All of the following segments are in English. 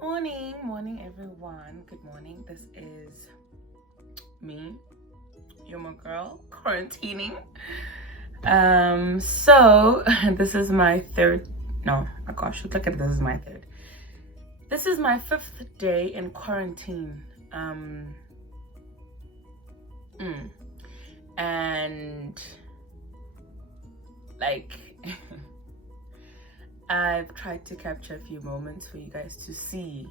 Morning everyone. Good morning. This is me, your girl, quarantining. So this is my third. No, my gosh, look at this. Is my third. This is my 5th day in quarantine. And like. I've tried to capture a few moments for you guys to see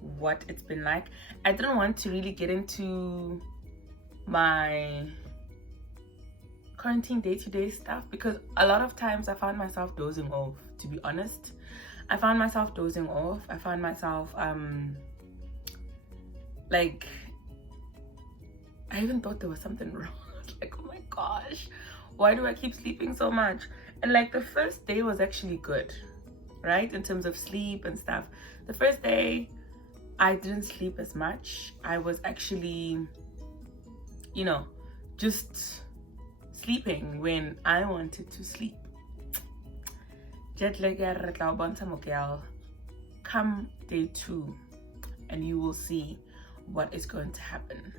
what it's been like. I didn't want to really get into my quarantine day-to-day stuff because a lot of times I found myself dozing off, to be honest. I found myself like I even thought there was something wrong. Like, oh my gosh, why do I keep sleeping so much? And like the first day was actually good, right, in terms of sleep and stuff. The first day I didn't sleep as much. I was actually, just sleeping when I wanted to sleep. Jet lag come day 2 and you will see what is going to happen.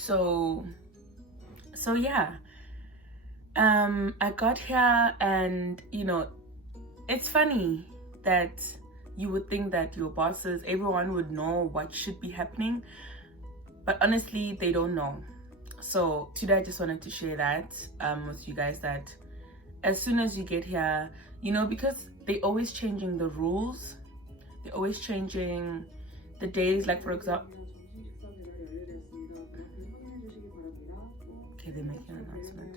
So yeah, I got here and it's funny that you would think that your bosses, everyone would know what should be happening, but honestly they don't know. So today I just wanted to share that with you guys, that as soon as you get here, because they're always changing the rules, they're always changing the days. Like for example, okay, they make an announcement.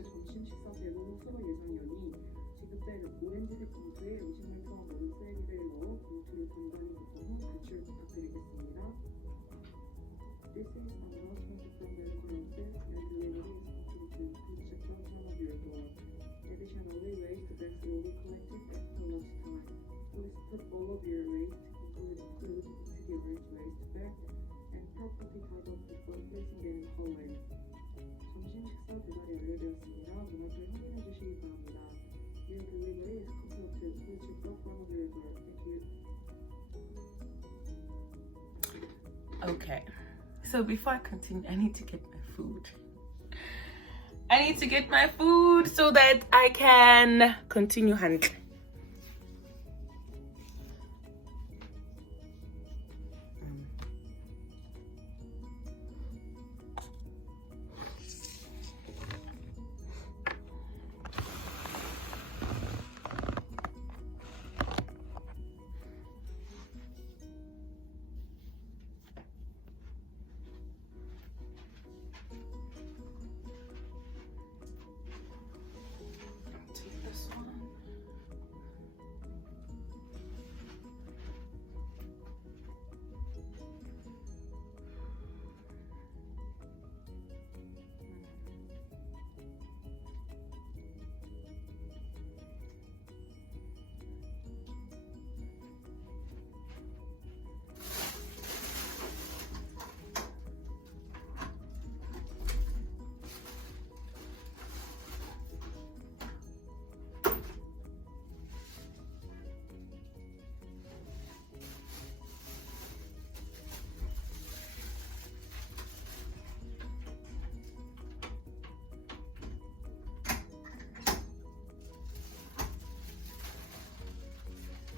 Okay, so before I continue, I need to get my food. So that I can continue hunting.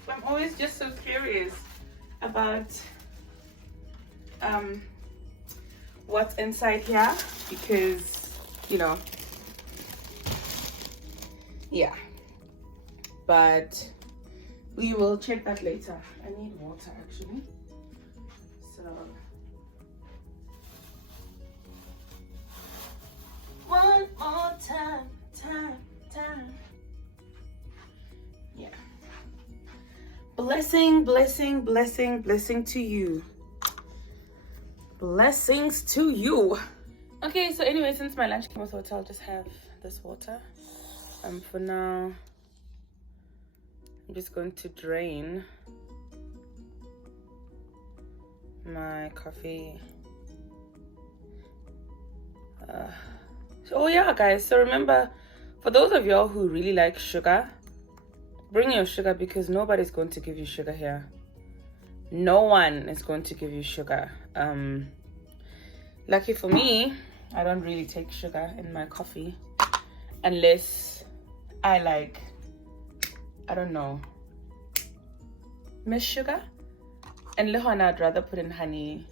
I'm always just so curious about what's inside here because yeah, but we will check that later. I need water actually, so one more time. Yeah. Blessing to you. Blessings to you. Okay, so anyway, since my lunch came with hotel, I'll just have this water. For now, I'm just going to drain my coffee. Oh yeah, guys, so remember For those of y'all who really like sugar, bring your sugar, because nobody's going to give you sugar here. No one is going to give you sugar. Lucky for me, I don't really take sugar in my coffee unless I like, I don't know, miss sugar. And lehona, I'd rather put in honey.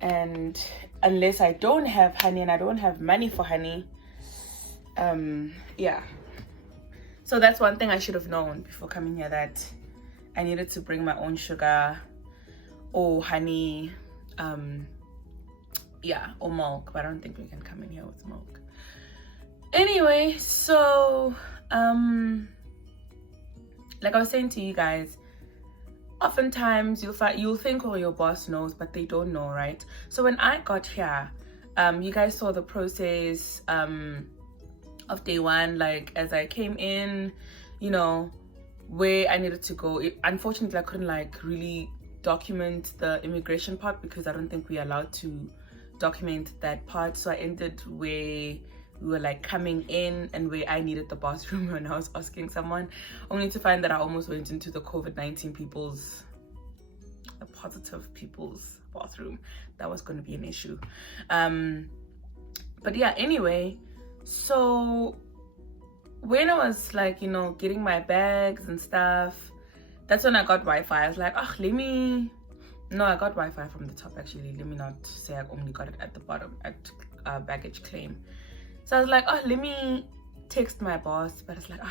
And unless I don't have honey and I don't have money for honey, yeah. So that's one thing I should have known before coming here, that I needed to bring my own sugar or honey, yeah, or milk, but I don't think we can come in here with milk. Anyway, so like I was saying to you guys, oftentimes you'll think, oh, your boss knows, but they don't know, right? So when I got here, you guys saw the process of day one. Like, as I came in, you know, where I needed to go. Unfortunately, I couldn't like really document the immigration part because I don't think we're allowed to document that part. So I ended where we were like coming in and where I needed the bathroom when I was asking someone, only to find that I almost went into the COVID-19 the positive people's bathroom. That was going to be an issue. But yeah, anyway, so when I was like, you know, getting my bags and stuff, that's when I got Wi-Fi. I was like, oh, no, I got Wi-Fi from the top, actually. Let me not say I only got it at the bottom at baggage claim. So I was like, oh, let me text my boss. But it's like,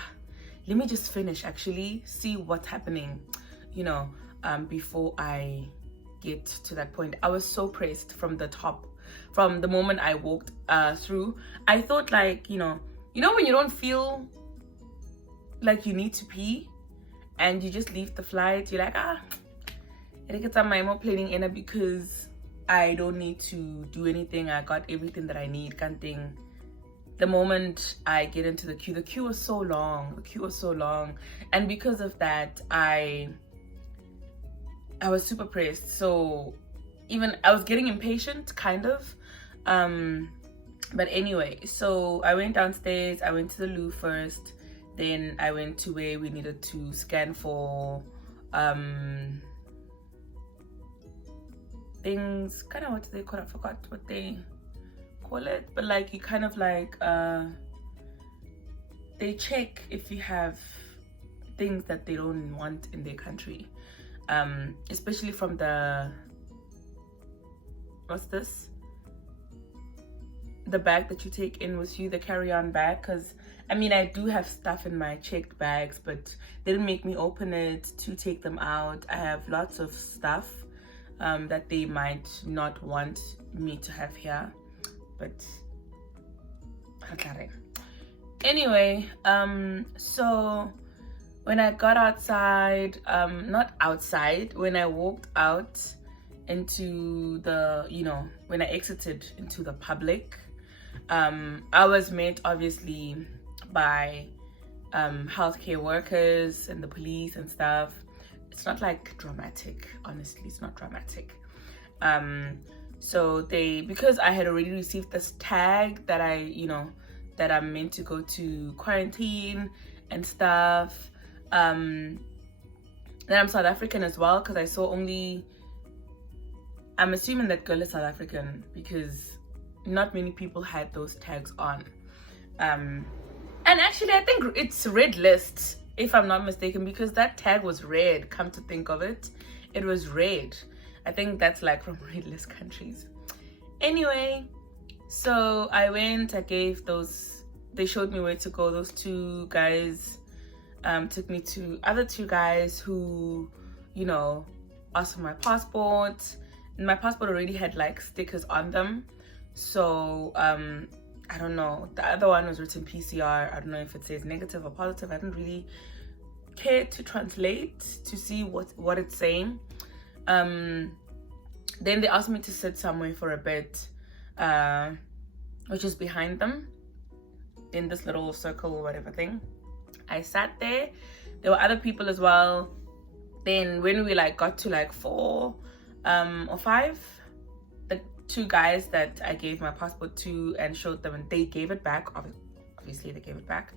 let me just finish, actually, see what's happening, you know, before I get to that point. I was so pressed from the top, from the moment I walked through. I thought, like, you know when you don't feel like you need to pee and you just leave the flight, you're like, I get on my more planning in it because I don't need to do anything. I got everything that I need, kind of thing. The moment I get into the queue was so long. And because of that, I was super pressed. So even I was getting impatient, kind of. But anyway, so I went downstairs. I went to the loo first. Then I went to where we needed to scan for things. Kind of, what do they call it? I forgot what they call it, but like, you kind of like they check if you have things that they don't want in their country, especially from the the bag that you take in with you, the carry-on bag. Because I mean, I do have stuff in my checked bags, but they didn't make me open it to take them out. I have lots of stuff that they might not want me to have here, but anyway, so when I got outside, when I walked out into the, when I exited into the public, I was met obviously by healthcare workers and the police and stuff. It's not like dramatic, honestly, it's not dramatic. So because I had already received this tag that that I'm meant to go to quarantine and stuff, then I'm South African as well, because I saw I'm assuming that girl is South African because not many people had those tags on. And actually, I think it's red list, if I'm not mistaken, because that tag was red. Come to think of it, it was red. I think that's like from red list countries. Anyway, so I went, they showed me where to go. Those two guys took me to other two guys who, asked for my passport. And my passport already had like stickers on them. So, I don't know. The other one was written PCR. I don't know if it says negative or positive. I didn't really care to translate to see what it's saying. Then they asked me to sit somewhere for a bit, which is behind them in this little circle or whatever thing. I sat there. There were other people as well. Then when we got to 4 or 5, the two guys that I gave my passport to and showed them, and they gave it back. obviously they gave it back.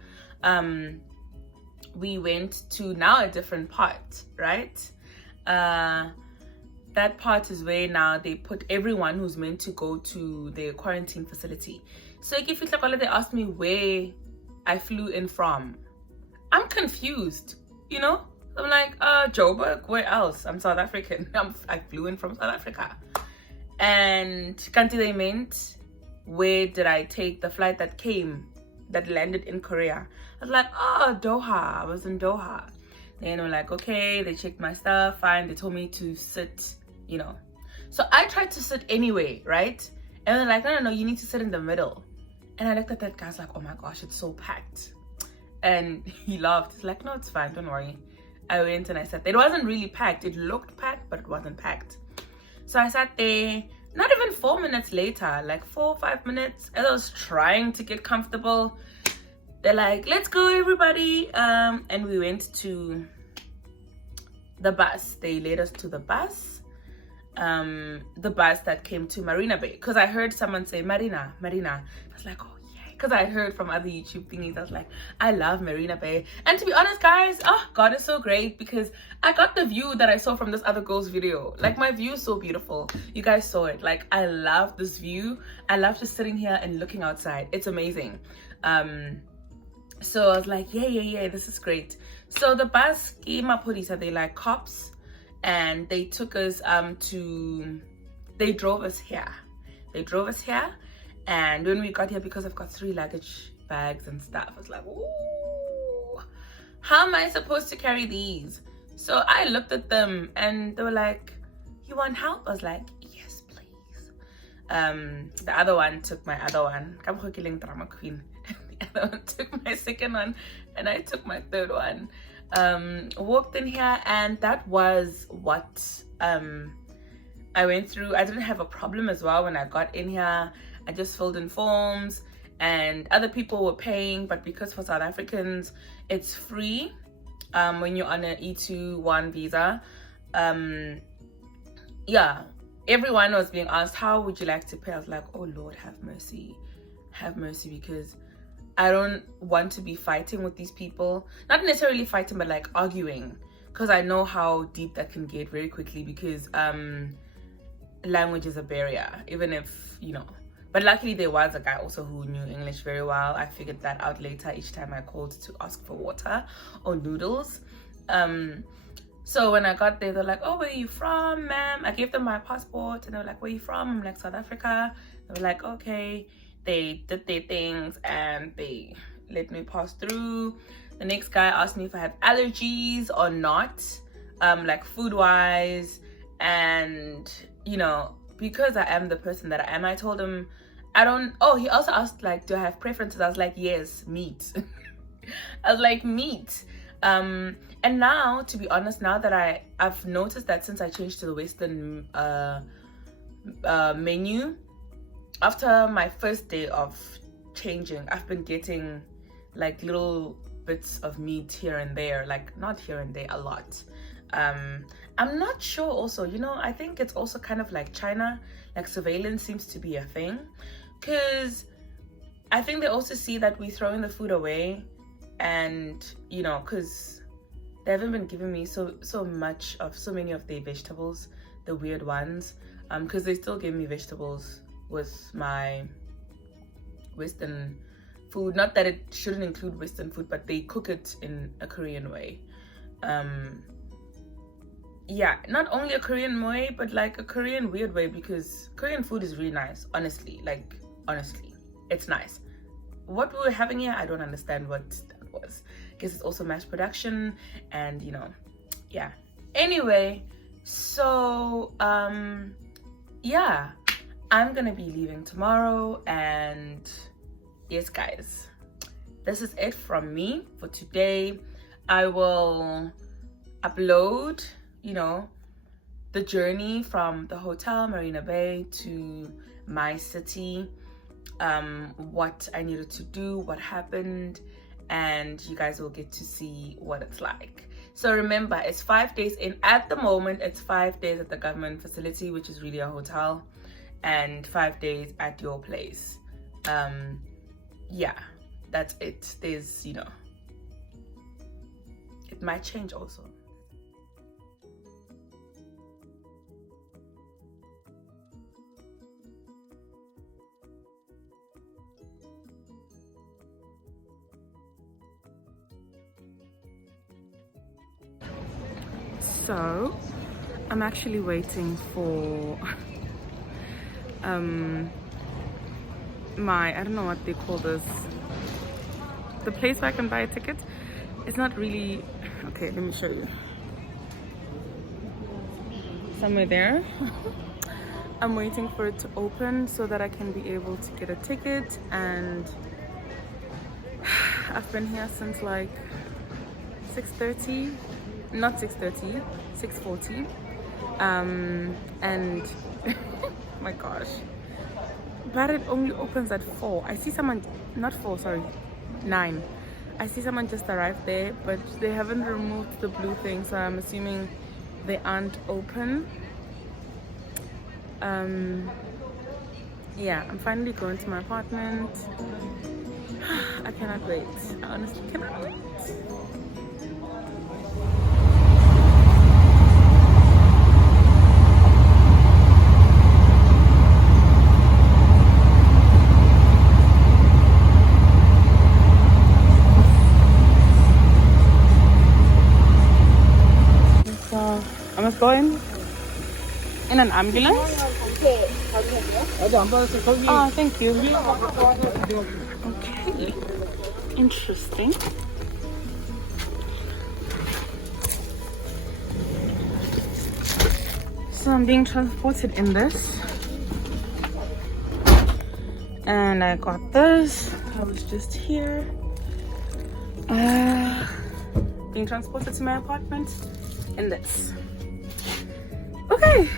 We went to now a different part, right? That part is where now they put everyone who's meant to go to the quarantine facility. So if you they asked me where I flew in from, I'm confused, you know? I'm like, Joburg, where else? I'm South African. I flew in from South Africa. And kanti they meant, where did I take the flight that landed in Korea? I was like, Doha. I was in Doha. Then I'm like, okay, they checked my stuff, fine. They told me to sit, you know. So I tried to sit anyway, right? And they're like, no, you need to sit in the middle. And I looked at that guy, I was like, oh my gosh, it's so packed. And he laughed. He's like, no, it's fine, don't worry. I went and I sat there. It wasn't really packed. It looked packed, but it wasn't packed. So I sat there, not even 4 minutes later, like 4 or 5 minutes, as I was trying to get comfortable. They're like, let's go, everybody. And we went to the bus. They led us to the bus. The bus that came to Marina Bay. Because I heard someone say, Marina. I was like, oh, yeah. Because I heard from other YouTube thingies. I was like, I love Marina Bay. And to be honest, guys, God is so great. Because I got the view that I saw from this other girl's video. Like, my view is so beautiful. You guys saw it. Like, I love this view. I love just sitting here and looking outside. It's amazing. So I was like, yeah, this is great. So the bus came up, they like cops, and they took us they drove us here. And when we got here, because I've got 3 luggage bags and stuff, I was like, ooh, how am I supposed to carry these? So I looked at them and they were like, you want help? I was like, yes, please. The other one took my other one. I'm killing drama queen. The other one took my second one, and I took my third one. Walked in here, and that was what I went through. I didn't have a problem as well when I got in here. I just filled in forms, and other people were paying, but because for South Africans it's free when you're on an E21 visa. Yeah, everyone was being asked, how would you like to pay? I was like, oh Lord, have mercy, because I don't want to be fighting with these people. Not necessarily fighting, but like arguing. Because I know how deep that can get very quickly, because language is a barrier, even if, you know. But luckily there was a guy also who knew English very well. I figured that out later each time I called to ask for water or noodles. So when I got there, they're like, oh, where are you from, ma'am? I gave them my passport, and they were like, where are you from? I'm like, South Africa. They were like, okay. They did their things and they let me pass through. The next guy asked me if I have allergies or not, like food wise. And you know, because I am the person that I am, I told him I don't. Oh, he also asked, like, do I have preferences? I was like, yes, meat. I was like, meat. And now, to be honest, now that I've noticed that since I changed to the Western menu, after my first day of changing, I've been getting like little bits of meat here and there, like not here and there, a lot. I'm not sure also, you know, I think it's also kind of like China, like surveillance seems to be a thing, because I think they also see that we're throwing the food away, and you know, because they haven't been giving me so many of their vegetables, the weird ones, because they still give me vegetables with my Western food. Not that it shouldn't include Western food, but they cook it in a Korean way. Yeah, not only a Korean way, but like a Korean weird way, because Korean food is really nice, honestly, it's nice. What we were having here, I don't understand what that was. I guess it's also mass production, and you know, yeah. Anyway, so yeah, I'm gonna be leaving tomorrow, and yes guys, this is it from me for today. I will upload, you know, the journey from the hotel Marina Bay to my city, what I needed to do, what happened, and you guys will get to see what it's like. So remember, it's 5 days in. At the moment, it's 5 days at the government facility, which is really a hotel, and 5 days at your place. Yeah, that's it. There's, you know, it might change also. So I'm actually waiting for my, I don't know what they call this, the place where I can buy a ticket. It's not really, okay, let me show you. Somewhere there. I'm waiting for it to open so that I can be able to get a ticket, and I've been here since like 6:30, not 6:30, 6:40, and my gosh, but it only opens at 4. I see someone, not 4, sorry, 9. I see someone just arrived there, but they haven't removed the blue thing, so I'm assuming they aren't open. Yeah, I'm finally going to my apartment. I cannot wait. I honestly cannot wait. So I must go in an ambulance. Oh, thank you. Okay, interesting. So I'm being transported in this, and I got this. I was just here, being transported to my apartment in this. Okay,